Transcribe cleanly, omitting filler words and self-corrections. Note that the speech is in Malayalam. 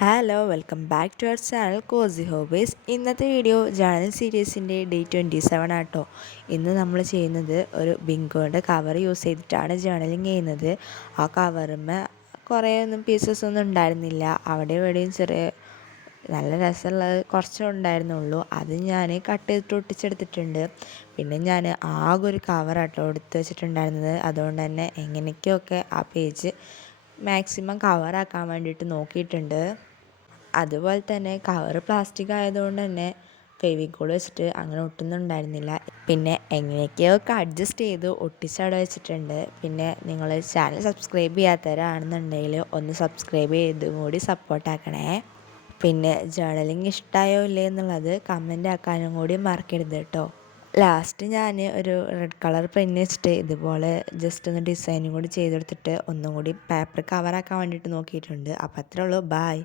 Hello welcome back to our channel cozy hobbies. ഇന്നത്തെ വീഡിയോ ജേണൽ സീരീസിൻ്റെ ഡേ 27 ആട്ടോ. ഇന്ന് നമ്മൾ ചെയ്യുന്നത് ഒരു ബിങ്കോയുടെ കവർ യൂസ് ചെയ്തിട്ടാണ് ജേണലിങ് ചെയ്യുന്നത്. ആ കവറുമ്മേ കുറേ പീസസ് ഒന്നും ഉണ്ടായിരുന്നില്ല. അവിടെ ഇവിടെയും ചെറിയ നല്ല രസമുള്ളത് കുറച്ചേ ഉണ്ടായിരുന്നുള്ളൂ. അത് ഞാൻ കട്ട് ചെയ്തിട്ട് ഒട്ടിച്ചെടുത്തിട്ടുണ്ട്. പിന്നെ ഞാൻ ആകെ ഒരു കവറാട്ടോ എടുത്ത് വെച്ചിട്ടുണ്ടായിരുന്നത്. അതുകൊണ്ട് തന്നെ എങ്ങനെയൊക്കെയൊക്കെ ആ പേജ് മാക്സിമം കവറാക്കാൻ വേണ്ടിയിട്ട് നോക്കിയിട്ടുണ്ട്. അതുപോലെ തന്നെ കവർ പ്ലാസ്റ്റിക് ആയതുകൊണ്ട് തന്നെ ഫെവിക്കോൾ വെച്ചിട്ട് അങ്ങനെ ഒട്ടുന്നുണ്ടായിരുന്നില്ല. പിന്നെ എങ്ങനെയൊക്കെയോ ഒക്കെ അഡ്ജസ്റ്റ് ചെയ്ത് ഒട്ടിച്ചവിടെ വെച്ചിട്ടുണ്ട്. പിന്നെ നിങ്ങൾ ചാനൽ സബ്സ്ക്രൈബ് ചെയ്യാത്തവരാണെന്നുണ്ടെങ്കിൽ ഒന്ന് സബ്സ്ക്രൈബ് ചെയ്തും കൂടി സപ്പോർട്ടാക്കണേ. പിന്നെ ജേണലിങ് ഇഷ്ടമായോ ഇല്ലേ എന്നുള്ളത് കമൻ്റ് ആക്കാനും കൂടി മറക്കരുത് കേട്ടോ. ലാസ്റ്റ് ഞാൻ ഒരു റെഡ് കളർ പെൻ വെച്ചിട്ട് ഇതുപോലെ ജസ്റ്റ് ഒന്ന് ഡിസൈനും കൂടി ചെയ്തെടുത്തിട്ട് ഒന്നും കൂടി പേപ്പർ കവറാക്കാൻ വേണ്ടിയിട്ട് നോക്കിയിട്ടുണ്ട്. അപ്പോൾ അത്രേ ഉള്ളൂ. ബായ്.